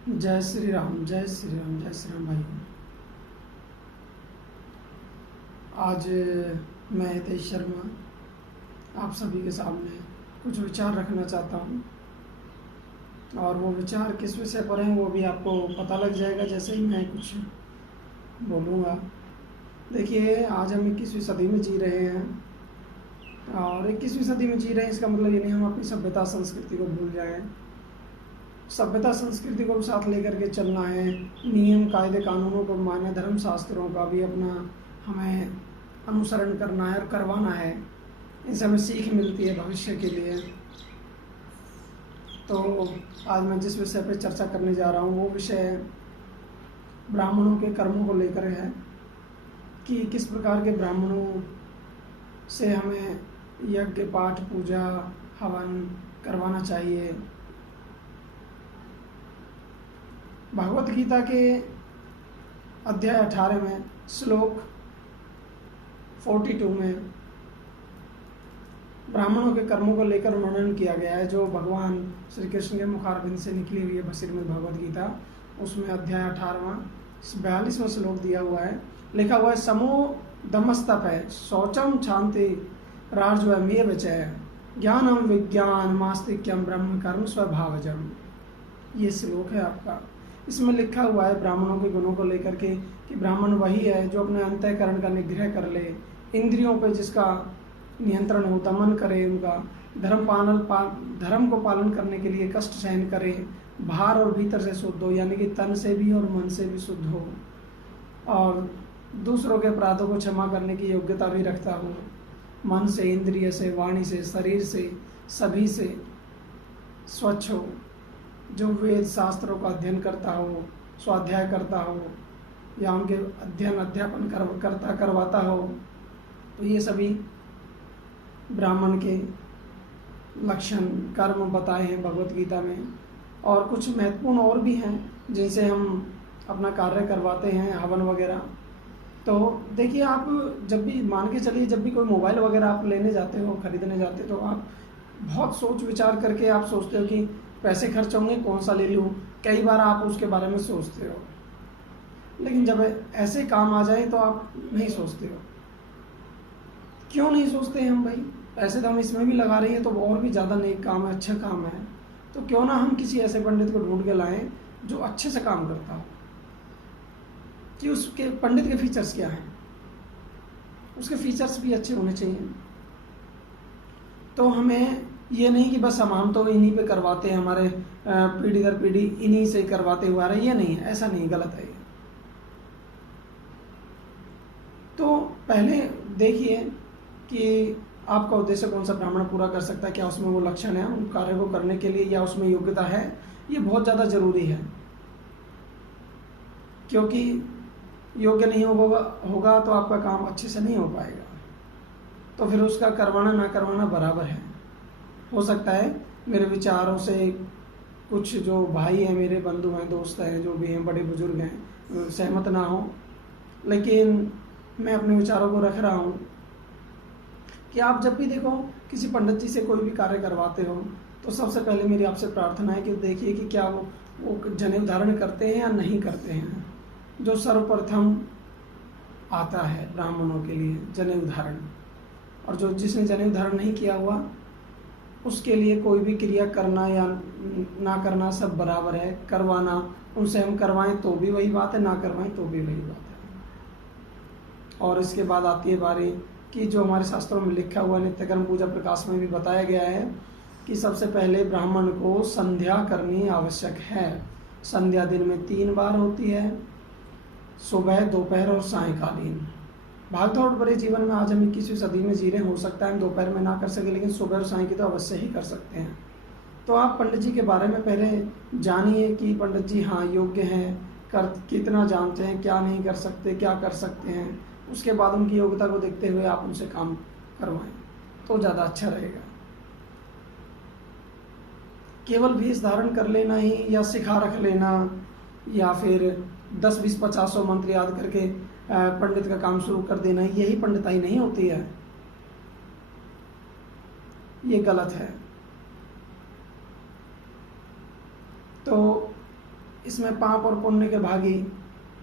जय श्री राम, जय श्री राम, जय श्री राम भाई। आज मैं हितेश शर्मा आप सभी के सामने कुछ विचार रखना चाहता हूँ, और वो विचार किस विषय पर हैं वो भी आपको पता लग जाएगा जैसे ही मैं कुछ बोलूँगा। देखिए, आज हम 21वीं सदी में जी रहे हैं, और 21वीं सदी में जी रहे हैं इसका मतलब ये नहीं हम अपनी सभ्यता संस्कृति को भूल जाएं। सभ्यता संस्कृति को भी साथ लेकर के चलना है, नियम कायदे कानूनों को मानना, धर्म शास्त्रों का भी अपना हमें अनुसरण करना है और करवाना है। इनसे हमें सीख मिलती है भविष्य के लिए। तो आज मैं जिस विषय पर चर्चा करने जा रहा हूँ वो विषय ब्राह्मणों के कर्मों को लेकर है कि किस प्रकार के ब्राह्मणों से हमें यज्ञ पाठ पूजा हवन करवाना चाहिए। भगवत गीता के अध्याय 18 में श्लोक 42 में ब्राह्मणों के कर्मों को लेकर वर्णन किया गया है, जो भगवान श्री कृष्ण के मुखारबिंद से निकली हुई है श्रीमद् भगवद गीता। उसमें अध्याय 18वां 42वां श्लोक दिया हुआ है, लिखा हुआ है, समो दमस्तप है शौचम शांति राजवमेव च ज्ञानम विज्ञान मास्तिक्यम ब्रह्म कर्म स्वभावजम। ये श्लोक है आपका। इसमें लिखा हुआ है ब्राह्मणों के गुणों को लेकर के कि ब्राह्मण वही है जो अपने अंतःकरण का निग्रह कर ले, इंद्रियों पे जिसका नियंत्रण हो, दमन करे, उनका धर्म को पालन करने के लिए कष्ट सहन करे, बाहर और भीतर से शुद्ध हो, यानी कि तन से भी और मन से भी शुद्ध हो, और दूसरों के अपराधों को क्षमा करने की योग्यता भी रखता हो, मन से, इंद्रिय से, वाणी से, शरीर से, सभी से स्वच्छ हो, जो वेद शास्त्रों का अध्ययन करता हो, स्वाध्याय करता हो, या उनके अध्यापन करवाता हो। तो ये सभी ब्राह्मण के लक्षण कर्म बताए हैं भगवत गीता में, और कुछ महत्वपूर्ण और भी हैं जिनसे हम अपना कार्य करवाते हैं, हवन वगैरह। तो देखिए, आप जब भी मान के चलिए, जब भी कोई मोबाइल वगैरह आप लेने जाते हो, खरीदने जाते हो, तो आप बहुत सोच विचार करके आप सोचते हो कि पैसे खर्च होंगे, कौन सा ले लूँ। कई बार आप उसके बारे में सोचते हो, लेकिन जब ऐसे काम आ जाए तो आप नहीं सोचते हो। क्यों नहीं सोचते हैं हम भाई? पैसे तो हम इसमें भी लगा रही हैं, तो और भी ज़्यादा नेक काम है, अच्छा काम है। तो क्यों ना हम किसी ऐसे पंडित को ढूंढ के लाएं जो अच्छे से काम करता हो। कि उसके पंडित के फीचर्स क्या हैं, उसके फीचर्स भी अच्छे होने चाहिए। तो हमें ये नहीं कि बस हम तो इन्हीं पे करवाते हैं, हमारे पीढ़ी दर पीढ़ी इन्हीं से करवाते हुए आ रहे हैं, ये नहीं है, ऐसा नहीं, गलत है ये। तो पहले देखिए कि आपका उद्देश्य कौन सा ब्राह्मण पूरा कर सकता है, क्या उसमें वो लक्षण है उन कार्य को करने के लिए, या उसमें योग्यता है। ये बहुत ज़्यादा जरूरी है, क्योंकि योग्य नहीं होगा तो आपका काम अच्छे से नहीं हो पाएगा। तो फिर उसका करवाना ना करवाना बराबर है। हो सकता है मेरे विचारों से कुछ जो भाई हैं, मेरे बंधु हैं, दोस्त हैं, जो भी हैं, बड़े बुजुर्ग हैं, सहमत ना हो, लेकिन मैं अपने विचारों को रख रहा हूँ कि आप जब भी देखो किसी पंडित जी से कोई भी कार्य करवाते हो, तो सबसे पहले मेरी आपसे प्रार्थना है कि देखिए कि क्या वो जनेऊ धारण करते हैं या नहीं करते हैं। जो सर्वप्रथम आता है ब्राह्मणों के लिए जनेऊ धारण, और जो जिसने जनेऊ धारण नहीं किया हुआ उसके लिए कोई भी क्रिया करना या ना करना सब बराबर है। करवाना, उनसे हम करवाएं तो भी वही बात है, ना करवाएं तो भी वही बात है। और इसके बाद आती है बारी कि जो हमारे शास्त्रों में लिखा हुआ नित्यकर्म पूजा प्रकाश में भी बताया गया है कि सबसे पहले ब्राह्मण को संध्या करनी आवश्यक है। संध्या दिन में 3 बार होती है, सुबह, दोपहर और सायंकालीन। भागदौड़ भरे जीवन में आज हम 21वीं सदी में जी रहे, हो सकता है हम दोपहर में ना कर सके, लेकिन सुबह और साय की तो अवश्य ही कर सकते हैं। तो आप पंडित जी के बारे में पहले जानिए कि पंडित जी हाँ योग्य हैं, कितना जानते हैं, क्या नहीं कर सकते, क्या कर सकते हैं। उसके बाद उनकी योग्यता को देखते हुए आप उनसे काम करवाएं तो ज़्यादा अच्छा रहेगा। केवल भेष धारण कर लेना ही, या सिखा रख लेना, या फिर 10, 20, 50 मंत्र याद करके पंडित का काम शुरू कर देना, यही पंडिताई नहीं होती है। ये गलत है। तो इसमें पाप और पुण्य के भागी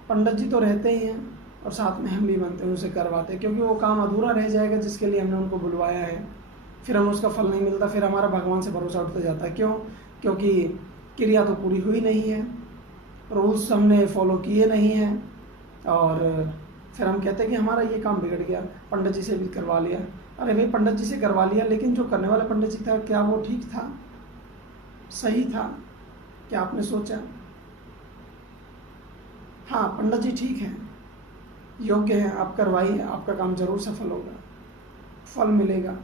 पंडित जी तो रहते ही हैं और साथ में हम भी बनते हैं, उसे करवाते हैं, क्योंकि वो काम अधूरा रह जाएगा जिसके लिए हमने उनको बुलवाया है। फिर हमें उसका फल नहीं मिलता, फिर हमारा भगवान से भरोसा उठता जाता है। क्यों? क्योंकि क्रिया तो पूरी हुई नहीं है, रूल्स हमने फॉलो किए नहीं हैं, और फिर हम कहते हैं कि हमारा ये काम बिगड़ गया, पंडित जी से भी करवा लिया। अरे भाई, पंडित जी से करवा लिया, लेकिन जो करने वाला पंडित जी था, क्या वो ठीक था, सही था? क्या आपने सोचा? हाँ, पंडित जी ठीक है, योग्य है, आप करवाइए, आपका काम जरूर सफल होगा, फल मिलेगा,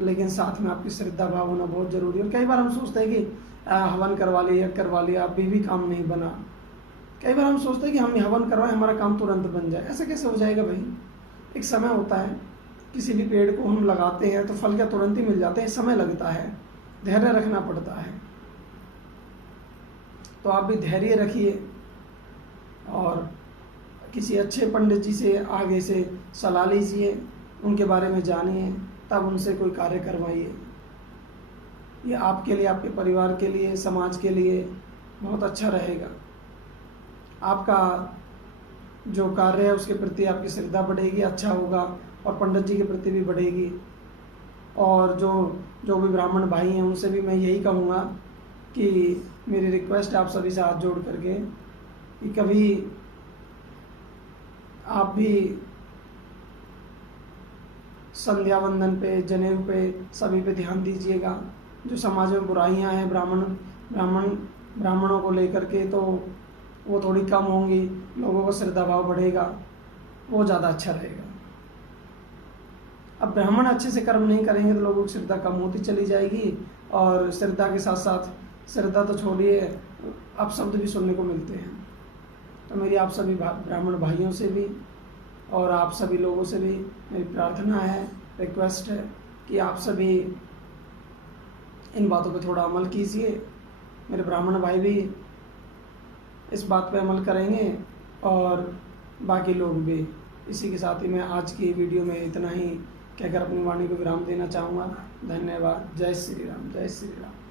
लेकिन साथ में आपकी श्रद्धा भाव होना बहुत जरूरी है। और कई बार हम सोचते हैं कि हवन करवा लिया, अभी भी काम नहीं बना। कई बार हम सोचते हैं कि हम हवन करवाएं, हमारा काम तुरंत बन जाए। ऐसा कैसे हो जाएगा भाई? एक समय होता है, किसी भी पेड़ को हम लगाते हैं तो फल क्या तुरंत ही मिल जाते हैं? समय लगता है, धैर्य रखना पड़ता है। तो आप भी धैर्य रखिए और किसी अच्छे पंडित जी से आगे से सलाह लीजिए, उनके बारे में जानिए, तब उनसे कोई कार्य करवाइए। ये आपके लिए, आपके परिवार के लिए, समाज के लिए बहुत अच्छा रहेगा। आपका जो कार्य है उसके प्रति आपकी श्रद्धा बढ़ेगी, अच्छा होगा, और पंडित जी के प्रति भी बढ़ेगी। और जो भी ब्राह्मण भाई हैं उनसे भी मैं यही कहूँगा कि मेरी रिक्वेस्ट है आप सभी से हाथ जोड़ करके कि कभी आप भी संध्या वंदन पे, जनेऊ पे, सभी पे ध्यान दीजिएगा। जो समाज में बुराइयां हैं ब्राह्मणों को लेकर के, तो वो थोड़ी कम होंगी, लोगों का श्रद्धा भाव बढ़ेगा, वो ज़्यादा अच्छा रहेगा। अब ब्राह्मण अच्छे से कर्म नहीं करेंगे तो लोगों की श्रद्धा कम होती चली जाएगी, और श्रद्धा के साथ साथ, श्रद्धा तो छोड़िए, अब शब्द भी सुनने को मिलते हैं। तो मेरी आप सभी ब्राह्मण भाइयों से भी और आप सभी लोगों से भी मेरी प्रार्थना है, रिक्वेस्ट है कि आप सभी इन बातों पे थोड़ा अमल कीजिए। मेरे ब्राह्मण भाई भी इस बात पे अमल करेंगे और बाकी लोग भी। इसी के साथ ही मैं आज की वीडियो में इतना ही कहकर अपनी वाणी को विराम देना चाहूँगा। धन्यवाद। जय श्री राम, जय श्री राम।